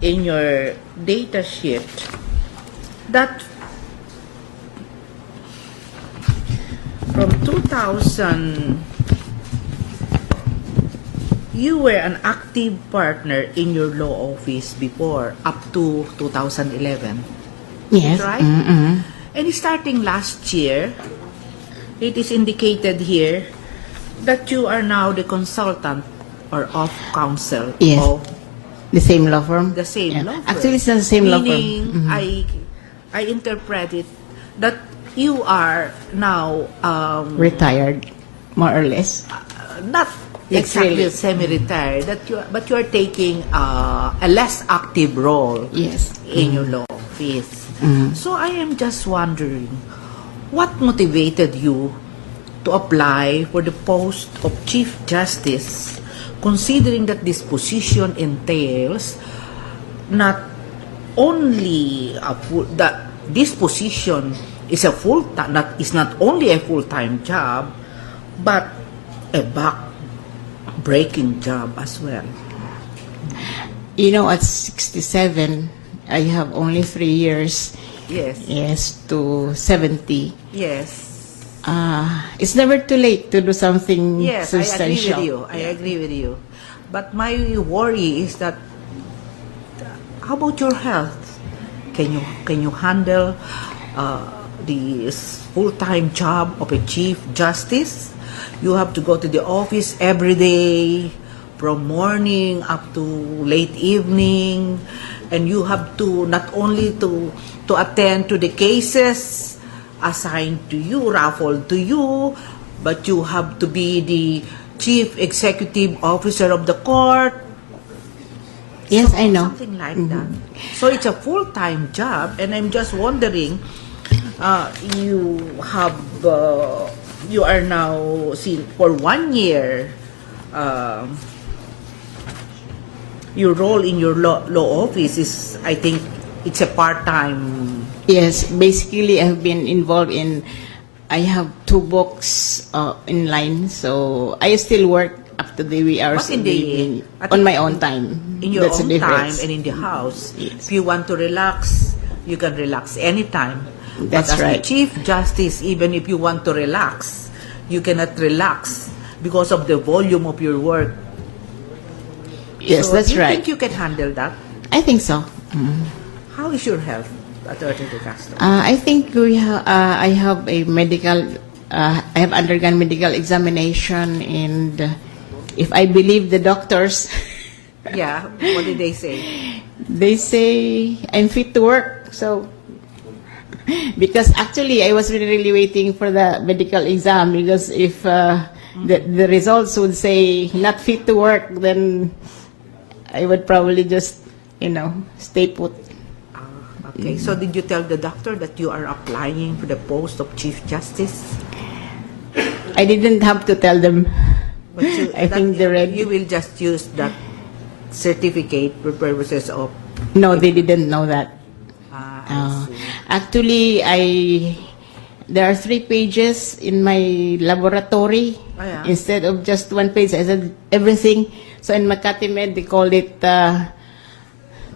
in your data sheet that from 2000 you were an active partner in your law office before up to 2011. Yes. Right? Mm-hmm. And starting last year, it is indicated here that you are now the consultant or of counsel Yes. of The same law firm. the same law firm. Actually, it's the same law firm. Meaning, I interpret it that you are now Retired, more or less. not It's exactly really- semi-retired, but you are taking a less active role Yes. in your law office. Mhm. So I am just wondering, what motivated you to apply for the post of Chief Justice, considering that this position entails not only that this position is a full-time, is not only a full-time job, but a back-breaking job as well. You know, at 67, I have only 3 years. Yes. Yes, to 70. Yes. It's never too late to do something Yes, I agree substantial. with you. I agree with you. But my worry is that, how about your health? Can you handle the full-time job of a Chief Justice? You have to go to the office every day, from morning up to late evening, and you have to not only to attend to the cases assigned to you, raffled to you, but you have to be the chief executive officer of the court. Yes, I know. Something like that. So it's a full-time job, and I'm just wondering, you are now seen for 1 year. Your role in your law office is, I think, it's a part-time. Yes, basically I've been involved in, I have 2 books in line, so I still work up to the wee hours But in of the- the evening at on the- my own time. In your That's own the time difference. and in the house. Yes. If you want to relax, you can relax anytime. That's but as right. the Chief Justice, even if you want to relax, you cannot relax because of the volume of your work. Yes, So, that's do you right. think you can handle that? I think so. How is your health, Attorney De Castro? I think I have a medical, I have undergone medical examination, and if I believe the doctors, Yeah, what did they say? they say I'm fit to work. So, because actually I was really waiting for the medical exam, because if the results would say not fit to work, then I would probably just, stay put. Okay, so did you tell the doctor that you are applying for the post of Chief Justice? I didn't have to tell them. But I think they're ready. You will just use that certificate for purposes of... No, they didn't know that. I see. Actually, there are 3 pages in my laboratory. Oh, yeah. Instead of just 1 page, I said everything. So in Makati Med, they called it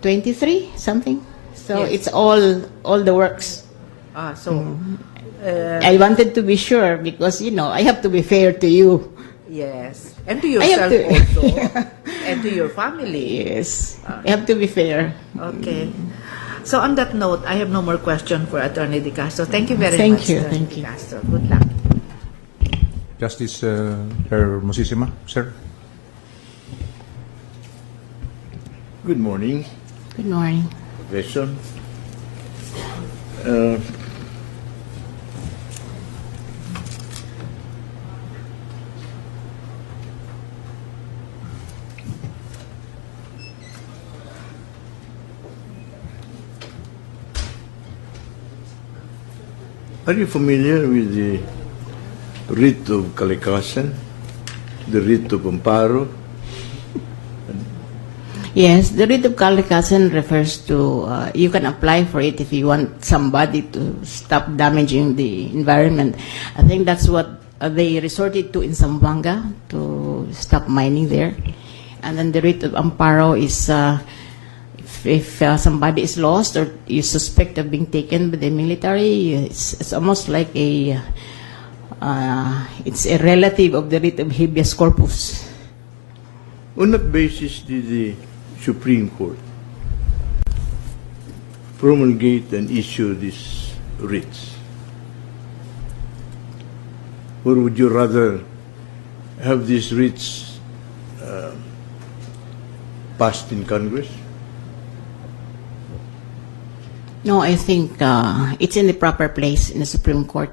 23 something. So Yes. it's all the works. I wanted to be sure because I have to be fair to you. Yes. And to I have yourself to- also. And to your family. Yes, I have to be fair. Okay. So on that note, I have no more question for Attorney De Castro. Thank you very Thank much, you, Attorney thank De you. Castro. Good luck. Justice Hermosissima, sir. Good morning, Good morning. Professor. Are you familiar with the writ of Kalikasan, the writ of Amparo? Yes, the writ of Kalikasan refers to, you can apply for it if you want somebody to stop damaging the environment. I think that's what they resorted to in Zamboanga to stop mining there. And then the writ of Amparo is if somebody is lost or you suspect of being taken by the military, it's almost like it's a relative of the writ of habeas corpus. On what basis did the Supreme Court promulgate and issue these writs? Or would you rather have these writs passed in Congress? No, I think it's in the proper place in the Supreme Court.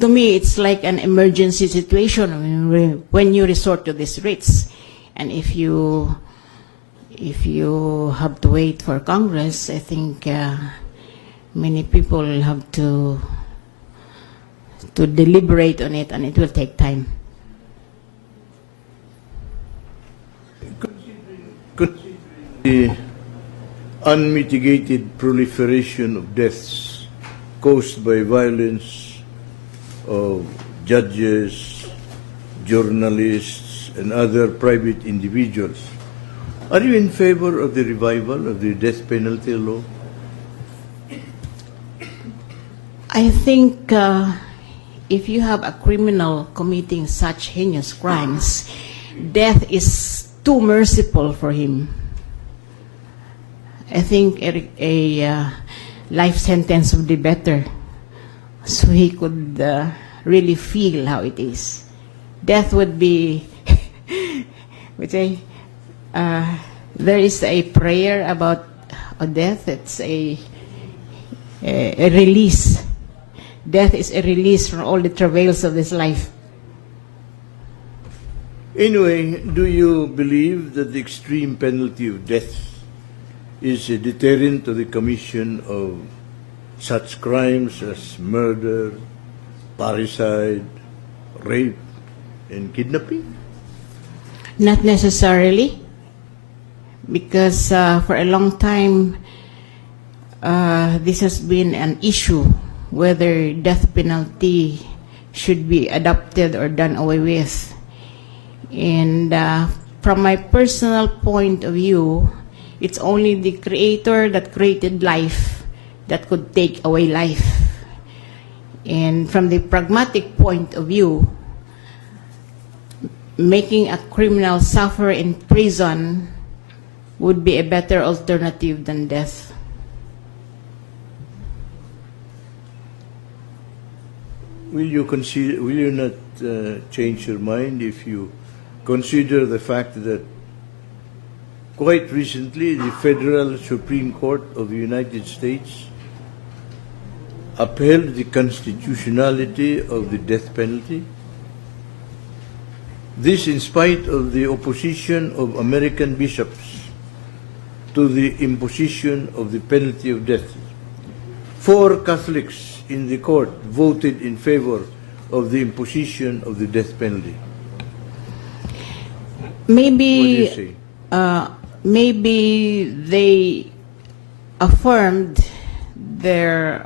To me, it's like an emergency situation when you resort to these writs. And if you have to wait for Congress, I think many people will have to deliberate on it, and it will take time. Considering the unmitigated proliferation of deaths caused by violence of judges, journalists, and other private individuals, are you in favor of the revival of the death penalty law? I think if you have a criminal committing such heinous crimes, death is too merciful for him. I think a life sentence would be better, so he could really feel how it is. Death would be, there is a prayer about death. It's a release. Death is a release from all the travails of this life. Anyway, do you believe that the extreme penalty of death is a deterrent to the commission of such crimes as murder, parricide, rape, and kidnapping? Not necessarily, because for a long time this has been an issue, whether death penalty should be adopted or done away with. And from my personal point of view, it's only the Creator that created life that could take away life. And from the pragmatic point of view, making a criminal suffer in prison would be a better alternative than death. Will you not change your mind if you consider the fact that quite recently the Federal Supreme Court of the United States upheld the constitutionality of the death penalty? This in spite of the opposition of American bishops to the imposition of the penalty of death. 4 Catholics in the court voted in favor of the imposition of the death penalty. Maybe, What do you say? maybe they affirmed their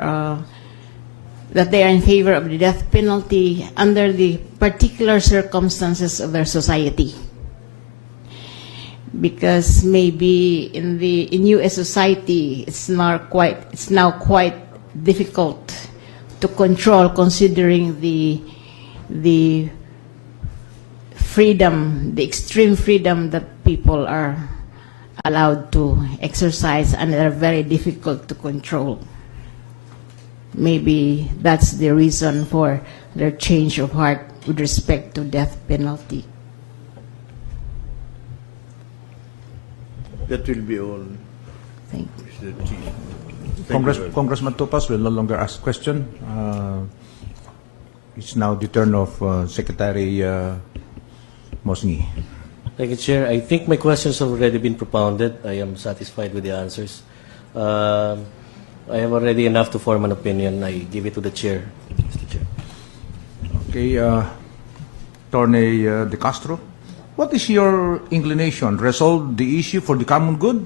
that they are in favor of the death penalty under the particular circumstances of their society. Because maybe in U.S. society, it's now quite difficult to control, considering the freedom, the extreme freedom that people are allowed to exercise, and they're very difficult to control. Maybe that's the reason for their change of heart with respect to death penalty. That will be all, Thank you. Mr. Chief. Thank you very much. Congressman Topas will no longer ask question. It's now the turn of Secretary Mosngi. Thank you, Chair. I think my questions have already been propounded. I am satisfied with the answers. I have already enough to form an opinion. I give it to the Chair, Mr. Chair. Okay, Attorney De Castro, what is your inclination? Resolve the issue for the common good,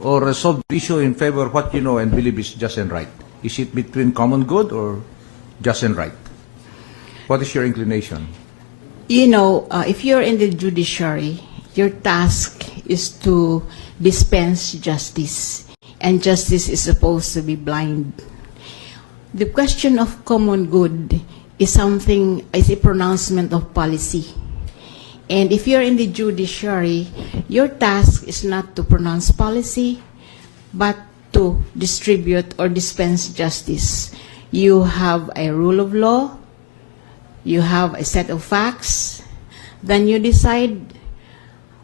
or resolve the issue in favor of what you know and believe is just and right? Is it between common good or just and right? What is your inclination? You know, if you're in the judiciary, your task is to dispense justice, and justice is supposed to be blind. The question of common good is a pronouncement of policy. And if you're in the judiciary, your task is not to pronounce policy, but to distribute or dispense justice. You have a rule of law, you have a set of facts, then you decide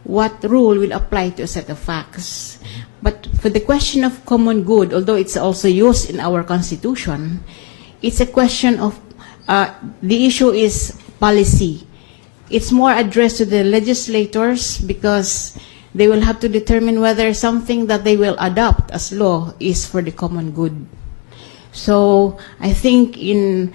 what rule will apply to a set of facts. But for the question of common good, although it's also used in our Constitution, it's a question of, the issue is policy. It's more addressed to the legislators because they will have to determine whether something that they will adopt as law is for the common good. So I think in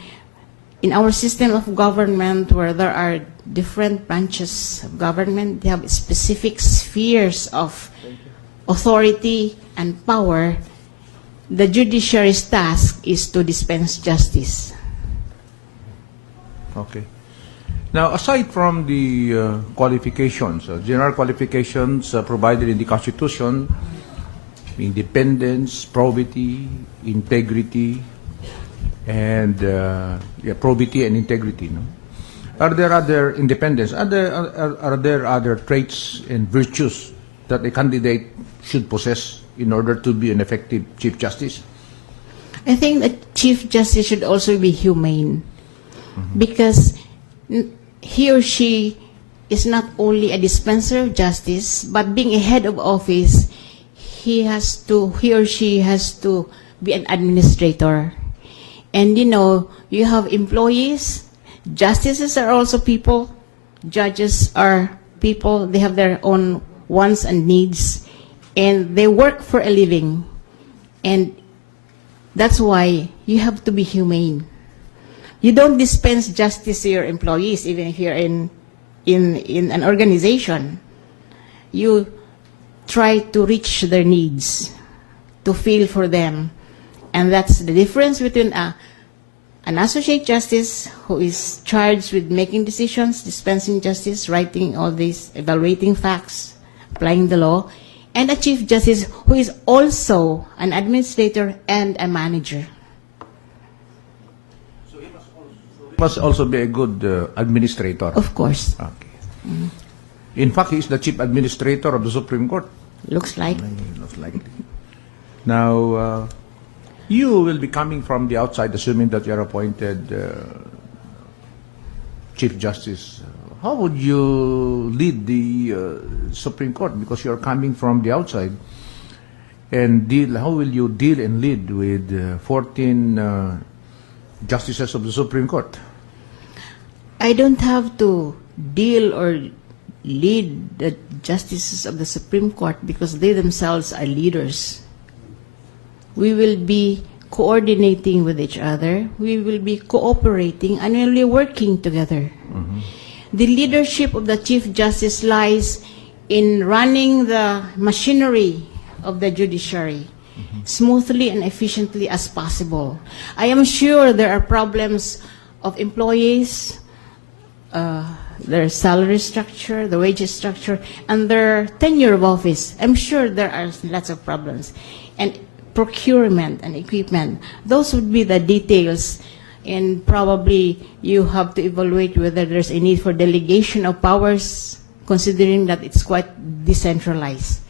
our system of government, where there are different branches of government, they have specific spheres of authority and power. The judiciary's task is to dispense justice. Okay. Now, aside from the qualifications, general qualifications provided in the Constitution, independence, probity, integrity, and probity and integrity, no? Are there other independence? Are there other traits and virtues that a candidate should possess in order to be an effective Chief Justice? I think a Chief Justice should also be humane, because he or she is not only a dispenser of justice, but being a head of office, he or she has to be an administrator. And you have employees, justices are also people, judges are people, they have their own wants and needs, and they work for a living. And that's why you have to be humane. You don't dispense justice to your employees, even if you're in an organization. You try to reach their needs, to feel for them. And that's the difference between an associate justice who is charged with making decisions, dispensing justice, writing all these, evaluating facts, applying the law, and a Chief Justice who is also an administrator and a manager. Must also be a good administrator. Of course. Okay. In fact, he is the chief administrator of the Supreme Court. Looks like. Most likely. Now, you will be coming from the outside, assuming that you are appointed Chief Justice. How would you lead the Supreme Court? Because you are coming from the outside. And how will you deal and lead with 14 justices of the Supreme Court? I don't have to deal or lead the justices of the Supreme Court because they themselves are leaders. We will be coordinating with each other. We will be cooperating and we will be working together. The leadership of the Chief Justice lies in running the machinery of the judiciary smoothly and efficiently as possible. I am sure there are problems of employees, their salary structure, the wages structure, and their tenure of office. I'm sure there are lots of problems. And procurement and equipment, those would be the details. And probably you have to evaluate whether there's a need for delegation of powers, considering that it's quite decentralized.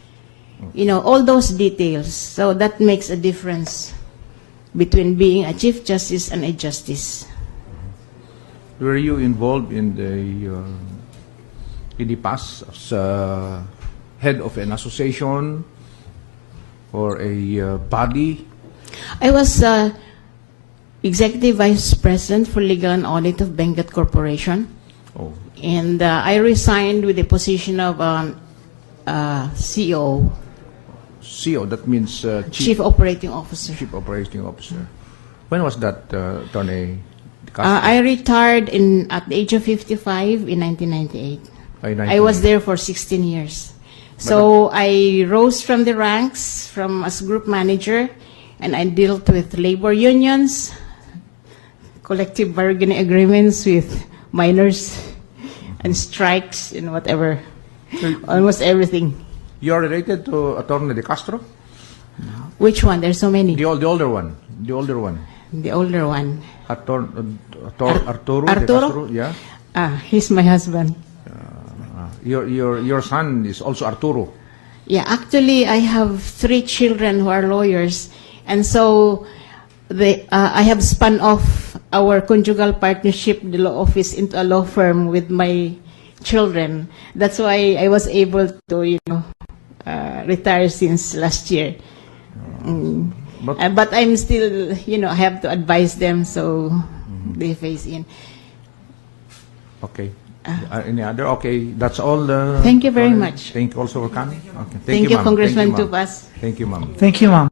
All those details. So that makes a difference between being a Chief Justice and a justice. Were you involved in the past as head of an association or a body? I was Executive Vice President for Legal and Audit of Benguet Corporation. Oh. And I resigned with the position of CEO. CEO, that means Chief Operating Officer. Chief Operating Officer. When was that, Attorney De Castro? I retired at the age of 55 in 1998. I was there for 16 years. So I rose from the ranks as group manager, and I dealt with labor unions, collective bargaining agreements with miners, and strikes and whatever. almost everything. You're related to Attorney De Castro? Which one? There's so many. The older one. The older one. The older one. Arturo De Arturo? Castro, yeah. He's my husband. Your son is also Arturo. Yeah, actually, I have 3 children who are lawyers, and so I have spun off our conjugal partnership, the law office, into a law firm with my children. That's why I was able to, retire since last year. But I'm still, I have to advise them, so they face in. Okay. Any other? Okay, that's all. Thank you very much. Thank you also for coming. Okay. Thank you, ma'am. Congressman Thank you, ma'am. Tupas. Thank you, ma'am. Thank you, ma'am.